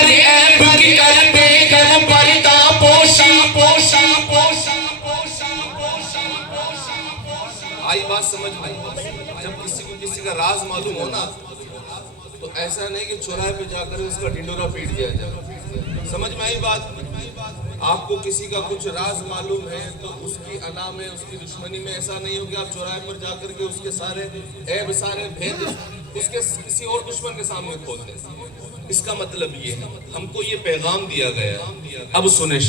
ہر عیب کی کرتے ہیں وہ پردہ پوشی آئی بات سمجھ میں؟ جب کسی کو کسی کا راز معلوم ہونا تو ایسا نہیں کہ چوراہے پہ جا کر اس کا ڈنڈورا پیٹ دیا جائے. سمجھ میں آئی بات؟ آپ کو کسی کا کچھ راز معلوم ہے تو اس کی انا میں اس کی دشمنی میں ایسا نہیں ہو کہ آپ چوراہے پر جا کر کے اس کے سارے عیب سارے بھید اس کے کسی اور دشمن کے سامنے کھول دیں. اس کا مطلب یہ ہے ہم کو یہ پیغام دیا گیا. اب سنیں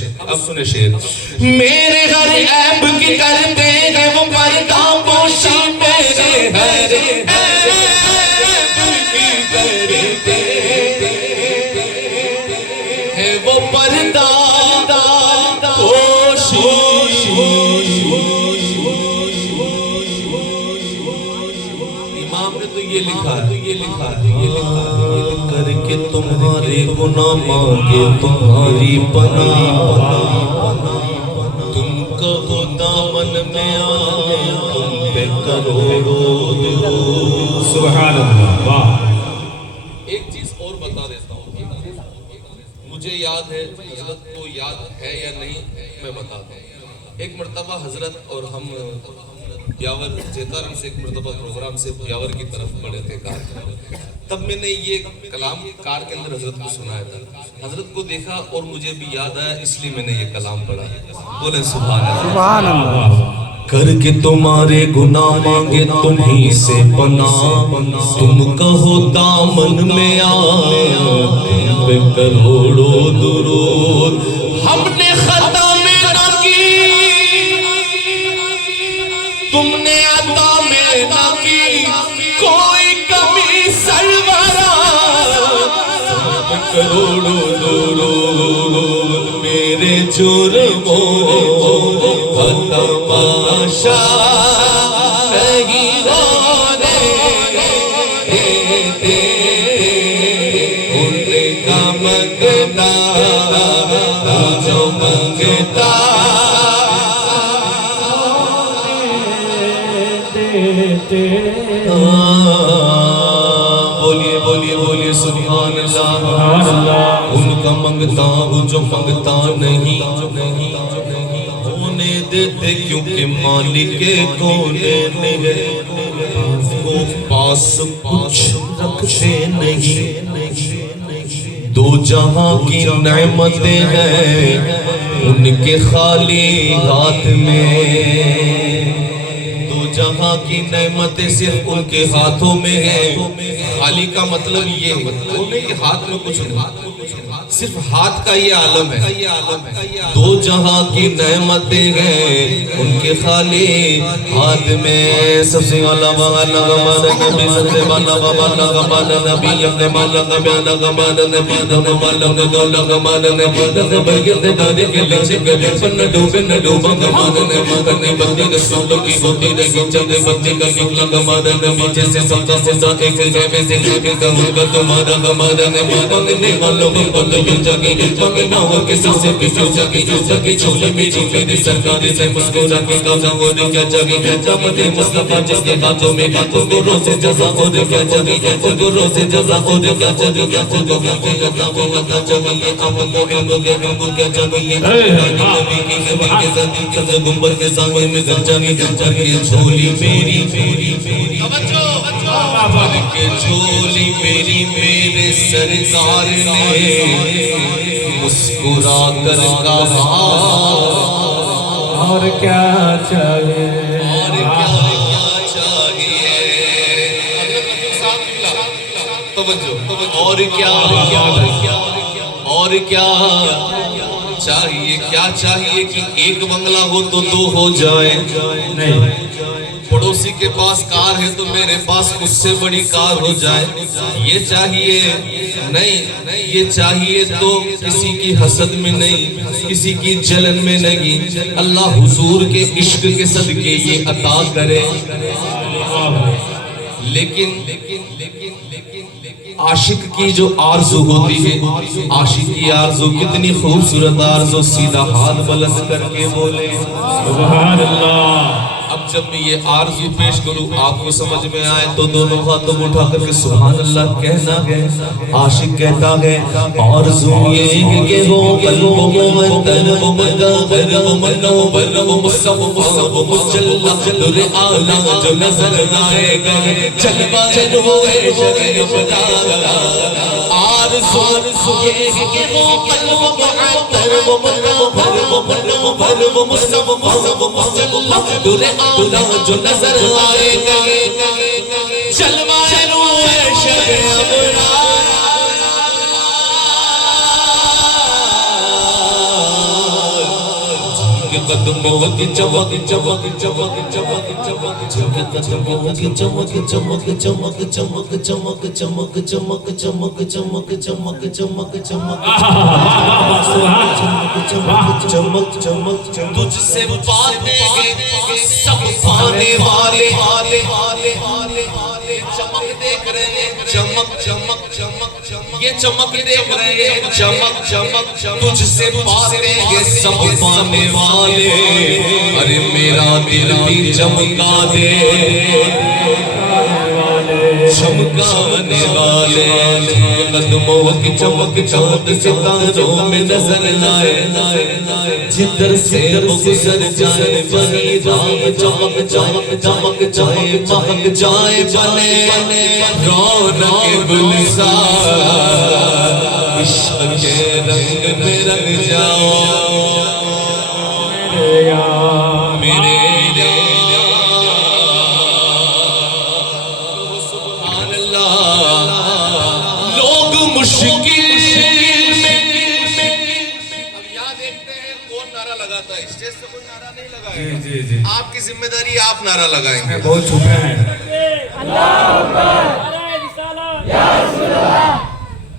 شعر. میرے ہر عیب کی کرتے ہیں وہ پردہ پوشی میرے ہر عیب کی کرتے ہیں وہ پردہ پوشی. امام نے تو یہ لکھا ہے کر کے تمہارے گناہ مانگے تمہاری پناہ تم کہو دامن میں آئے تم پہ کروڑوں درود. سبحان اللہ. واہ. ایک چیز اور بتا دیتا ہوں مجھے یاد ہے حضرت کو یاد ہے یا نہیں میں بتاتا ہوں. ایک مرتبہ حضرت اور ہم پیاور جیتارم سے ایک مرتبہ پروگرام سے پیاور کی طرف بڑھے تھے کار کے. تب میں نے یہ کلام کار کے اندر حضرت کو سنایا تھا. حضرت کو دیکھا اور مجھے بھی یاد آیا اس لیے میں نے یہ کلام پڑھا. بولیں سبحان اللہ. سبحان اللہ. کر کے تمہارے گناہ مانگے تمہیں سے پناہ تم کہو دامن میں آئے تم پہ کروڑوں درود. ہم نے خطا میں نہ کی تم نے عطا میں نہ کی کوئی کمی سرورا کروڑوں درود. میرے جرموں کا تماشا نہیں ہونے دیتے ان کا منگنا جو منگتا بولیے سبحان اللہ. ان کا منگتا ہوں جو منگتا نہیں ہونے دیتے کیونکہ مالک کون نہیں وہ پاس کچھ رکھتے نہیں. دو جہاں کی نعمتیں ہیں ان کے خالی ہاتھ میں. جہاں کی نعمتیں صرف ان کے ہاتھوں میں ہیں. خالی کا مطلب یہ ہے کہ ہاتھ میں کچھ نہیں صرف ہاتھ کا یہ عالم ہے. دو جہاں کی نعمتیں ہیں ان کے خالی ہاتھ میں. سب سے اعلیٰ نبی سب سے بالا نبی اپنے مالا نبی نہ ڈوبا کرنے بندی رسولوں کی ہوتی رہی چند بندی کا نکلا گمانا نبی جیسے سمجھا سزا ایک جیوے سے کا تمہارا گمانا نبی مانگنے والوں میں بندی جگی مانگنا ہو کے سب سے پیچھو جگی چھولی میری میری سرکاری سے مسکورا کے گاؤں ہو رہی کیا جگی جامد مصطفیٰ جس کے ہاتھوں میں ان کو روزے جزا ہو رہی کیا جگی ان کو روزے جزا ہو رہی کیا جگی ان کو روزے جزا ہو رہی کیا جگی ہم کو کیا جگی نبی کی زندگی کے گنبد کے سامنے میں گھر جاگی جھولی میری کہ جھولی میری میرے سرکار نے مسکرا کر کہا اور کیا چاہیے اور کیا چاہیے کیا چاہیے کہ ایک بنگلہ ہو تو دو ہو جائے. نہیں پڑوسی کے پاس کار ہے تو میرے پاس اس سے بڑی کار ہو جائے. یہ چاہیے نہیں. یہ چاہیے تو کسی کی حسد میں نہیں کسی کی جلن میں نہیں. اللہ حضور کے عشق کے صدقے یہ عطا کرے. لیکن عاشق کی جو آرزو ہوتی ہے عاشق کی آرزو کتنی خوبصورت آرزو. سیدھا ہاتھ بلند کر کے بولے سبحان اللہ. اب جب میں یہ آرزو پیش کروں آپ کو سمجھ میں آئے تو دونوں ہاتھوں اٹھا کر کے سبحان اللہ کہنا ہے. عاشق کہتا ہے آرزو یہ کہ ہو قلب و تن و مدغر و منور و مصفا و مجلہ در اعلیٰ جو نظر آئے گا جلوہ نور عشق خدا. آرزو یہ کہ ہو قلب و معطر و منور و منور و مصفا و مجلہ در اعلیٰ جو نظر آئے گا جلوہ نور عشق خدا. قدموں کی چمک چمک چمک چمک چمک قدموں کی چمک چمک چمک چمک چمک چمک چمک چمک چمک چمک چمک چمک چمک تجھ سے باتیں سب پانے والے چمک دیکھ رہے ہیں چمک چمک چمک یہ چمک دیکھ رہے ہیں چمک چمک تجھ سے باتیں سب پانے والے. ارے میرا دل بھی چمکا دے چمکانے والے. قدموں کی چمک چاند ستاروں میں نظر آئے جدھر سے وہ گزر جائے وہی راہ چمک چمک چمک جائے مہک جائے بنے رونق گلزار. عشق کے رنگ میں رنگ جاؤ میرے سبحان اللہ. لوگ مشکل میں اب یہاں دیکھتے ہیں کون نعرہ لگاتا ہے. اسٹیج سے کوئی نعرہ نہیں لگائے. جی آپ کی ذمہ داری آپ نعرہ لگائیں گے. بہت چھپے ہیں.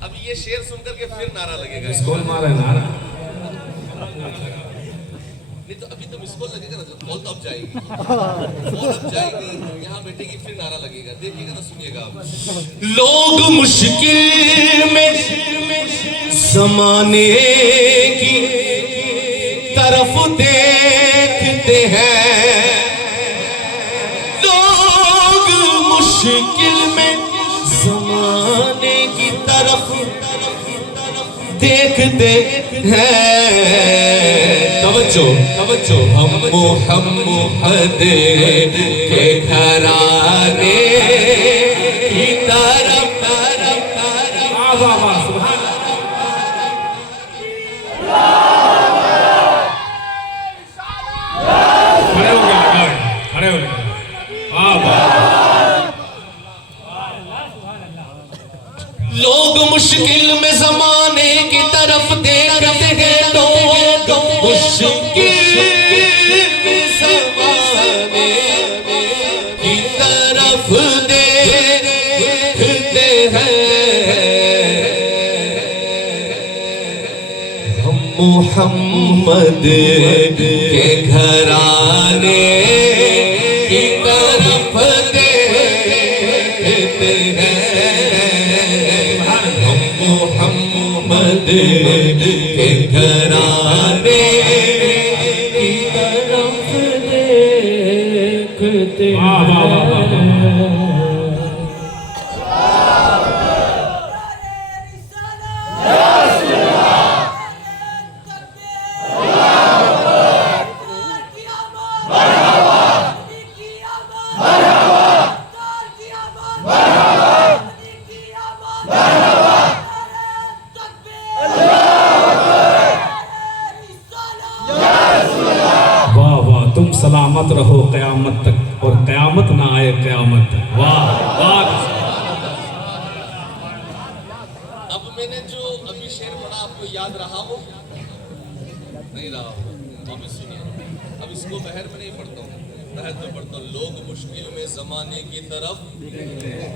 اب یہ شعر سن کر کے پھر نعرہ لگے گا. اسکول مارا ہے نعرہ. نہیں تو ابھی تو مس کال لگے گا نا. کال تو اب جائے گی کال اب جائے گی یہاں بیٹھے گی پھر نعرہ لگے گا. دیکھیے گا نا سنیے گا آپ. لوگ مشکل میں زمانے کی طرف دیکھتے ہیں. لوگ مشکل میں زمانے کی طرف دیکھتے ہیں. توجہ توجہ ہم محمد کے گھرانے کی طرف کھڑے ہو گئے. لوگ مشکل میں زمانے کی طرف دیکھتے ہیں. لوگ مشکل میں زمانے کی طرف دیکھتے ہیں. ہم محمد کے گھرانے کی طرف دیکھتے ہیں. محمد کے گھرانے کی طرف دیکھتے ہیں. سلامت رہو قیامت تک اور قیامت نہ آئے قیامت تک. واہ واہ. اب میں نے جو ابھی شعر پڑھا آپ کو یاد رہا ہو نہیں رہا ہو. اب سنیے. اب اس کو بہر میں نہیں پڑھتا ہوں تحت میں پڑھتا ہوں. لوگ مشکل میں زمانے کی طرف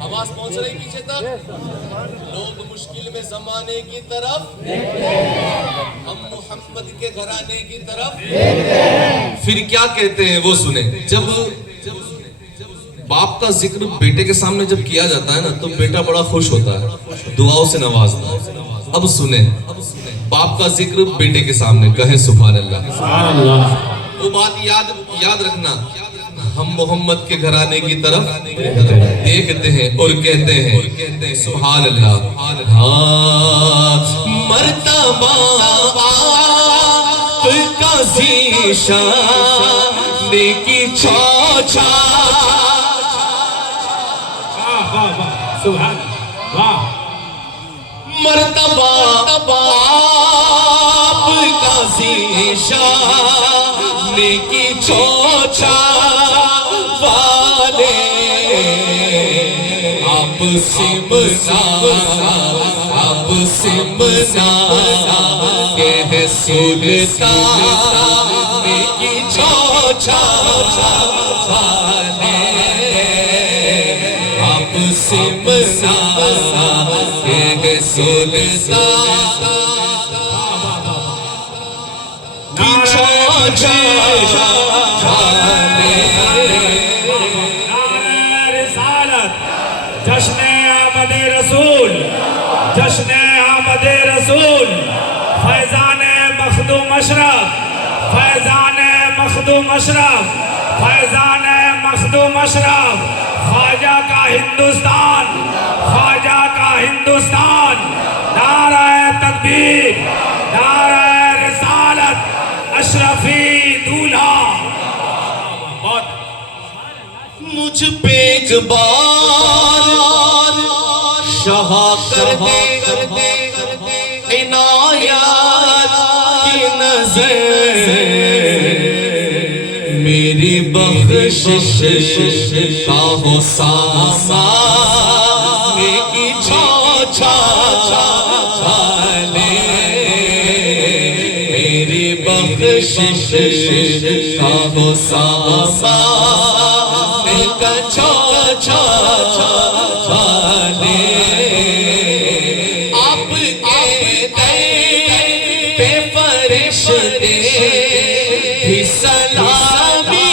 آواز پہنچ رہی پیچھے تک. لوگ مشکل میں زمانے کی طرف ہم محمد کے گھرانے کی طرف. پھر کیا کہتے ہیں وہ سنیں. جب باپ کا ذکر بیٹے کے سامنے جب کیا جاتا ہے نا تو بیٹا بڑا خوش ہوتا ہے, دعاؤں سے نوازتا ہے. اب سنیں باپ کا ذکر بیٹے کے سامنے, کہیں سبحان اللہ. سبحان اللہ. وہ بات یاد رکھنا, ہم محمد کے گھرانے کی طرف دیکھتے ہیں اور کہتے ہیں سبحان اللہ ہاں مرتبہ آپ کا ذیشان کی چوچا سبحان واہ مرتبہ آپ کا ذیشان کی چوچا والے آپ سمنا کہ ہے سلطان کی چوچا والے آپ سمنا کہ ہے سلطان کی چوچا والے جشن آمد رسول جشن آمد رسول فیضان مخدوم اشرف فیضان مخدوم اشرف فیضان مخدوم اشرف خواجہ کا ہندوستان خواجہ کا ہندوستان نعرہ تکبیر نعرہ رسالت اشرفی دولہا مجھ پہ ایک بار شاہ کر دے عنایت کی نظر میری بخشش کا ہو سامانے کی چوچا والے میری بخشش کا ہو سامانے کا چوچا والے آپ کے در پہ فرشتے بھی سلامی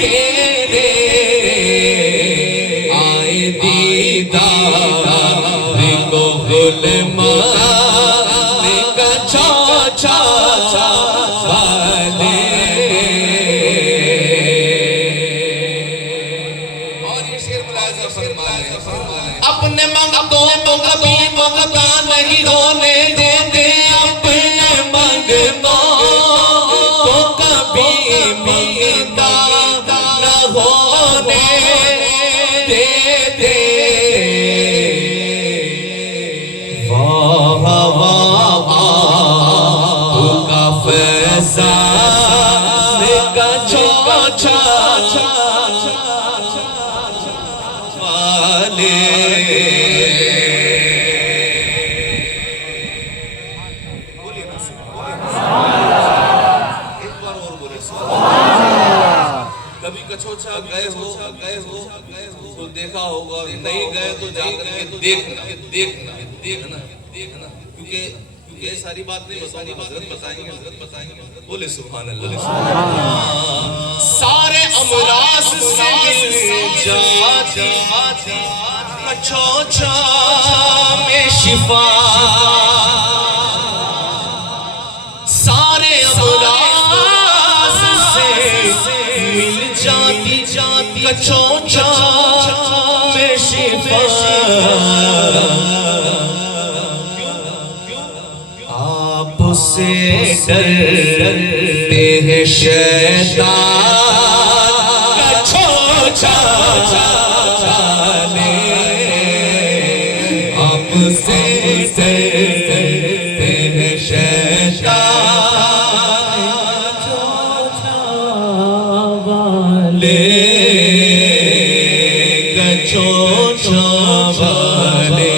تیرے آئے دیدار کو غلمان کا چوچا والے اپنے منگتوں کو کبھی منگتا نہیں ہونے دیتے اپنے منگتوں کو کبھی منگتا نہ ہونے دیتے واہ واہ آپ کا فیضان کا چوچا والے کبھی کچھوچا گئے ہو تو دیکھا ہوگا نہیں گئے تو جا کر کے دیکھنا کیونکہ یہ ساری بات نہیں حضرت بتائیں گے بولے سبحان اللہ سارے امراض سے مل جاتی کچھوچا میں شفا سارے امراض سے مل جاتی کچھوچا میں شفا آپ سے ڈرتے ہیں شیطان کچھوچا والے آپ سے ڈرتے ہیں شیطان کچھوچا والے کچھوچا والے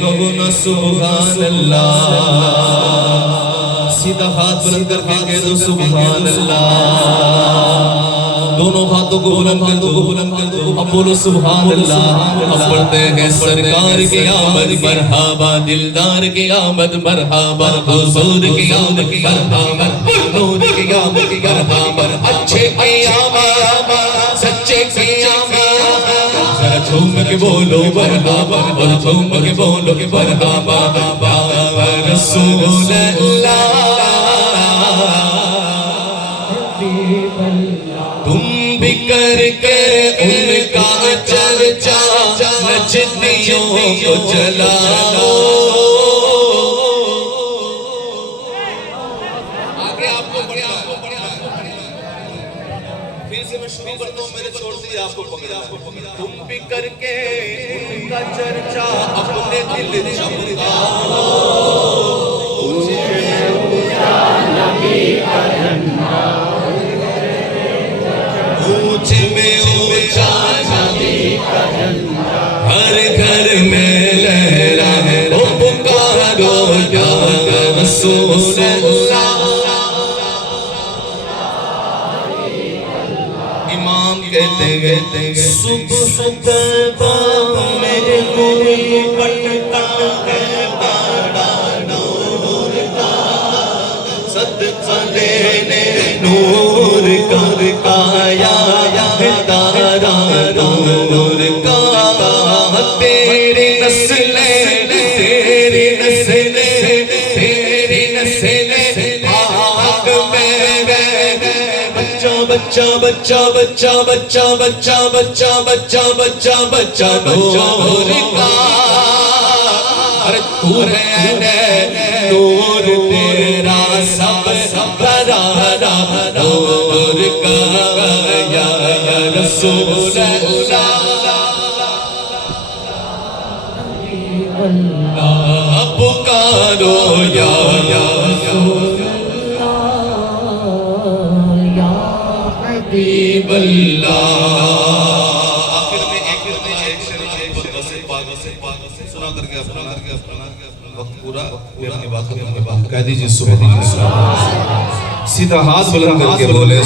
کہو نا سبحان اللہ سیدھا ہاتھ بلند کر کے کہہ دو سبحان اللہ دونوں ہاتھوں کو بلند کر دو اب بولو سبحان اللہ اب پڑھتے ہیں سرکار کی آمد مرحبا دلدار کی آمد مرحبا حضور کی آمد مرحبا نور کی آمد مرحبا اچھے کی آمد سچے کی آمد ذرا جھوم کے بولو مرحبا اور جھوم کے بولو مرحبا رسول اللہ حبیب اللہ کے ان کا چرچا نجدیوں کو جلاؤ. آگے آپ کو پڑھنا پھر سے میں شروع کرتا ہوں میرے چھوڑ سے آپ کو پکڑنا. تم بھی کر کے ان کا چرچا اپنے دل چمکاؤ. اونچ میں اونچا نبی کا جھنڈا ہر گھر میں لہرا ہے. او پکارو یا رسول اللہ. امام کہتے ہیں صبح طیبہ میں کوئی بٹتا ہے بڑا نور کا. صدقہ لینے نور کا آیا دارا نور کا. تیری نسلیں تیری نسلیں تیری نسلیں آگ میں بچہ بچہ بچہ بچہ بچہ بچہ بچہ بچہ بچہ نور کا. ارے تو ہے نور تیرا سب بھرا نور کا یا رسول اللہ. پکارو یا رسول حبیب اللہ. آخر میں ایک شعر سنا کر کے اپنا وقت پورا اپنی بات کہہ دیجیے سبحان اللہ. سیدھا ہاتھ بلند کر کے بولے